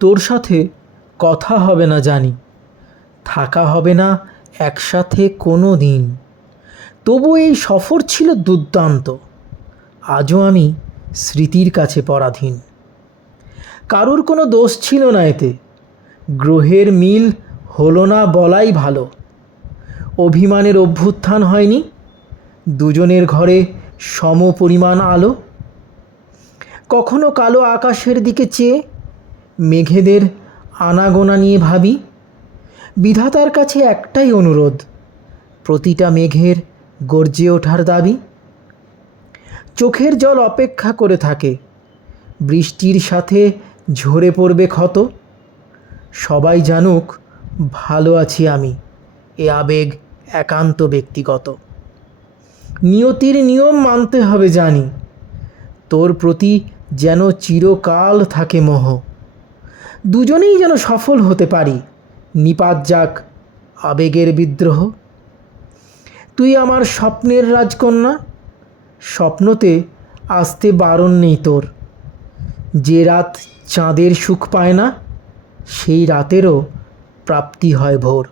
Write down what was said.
তোর সাথে কথা হবে না জানি, থাকা হবে না একসাথে কোনো দিন, তবু এই সফর ছিল দুর্দান্ত। আজও আমি স্মৃতির কাছে পরাধীন। কারুর কোনো দোষ ছিল না এতে, গ্রহের মিল হলো না বলাই ভালো। অভিমানের অভ্যুত্থান হয়নি, দুজনের ঘরে সম পরিমাণ আলো। কখনো কালো আকাশের দিকে চেয়ে মেঘেদের আনাগোনা নিয়ে ভাবি, বিধাতার কাছে একটাই অনুরোধ, প্রতিটা মেঘের গর্জে ওঠার দাবি। চোখের জল অপেক্ষা করে থাকে, বৃষ্টির সাথে ঝরে পড়বে ক্ষত। সবাই জানুক ভালো আছি আমি, এ আবেগ একান্ত ব্যক্তিগত। নিয়তির নিয়ম মানতে হবে জানি, তোর প্রতি যেন চিরকাল থাকে মোহ। দুজনেই যেন সফল হতে পারি, নিপাত যাক আবেগের বিদ্রোহ। তুই আমার স্বপ্নের রাজকন্যা, স্বপ্নতে আসতে বারণ নেই তোর। যে রাত চাঁদের সুখ পায় না, সেই রাতেরও প্রাপ্তি হয় ভোর।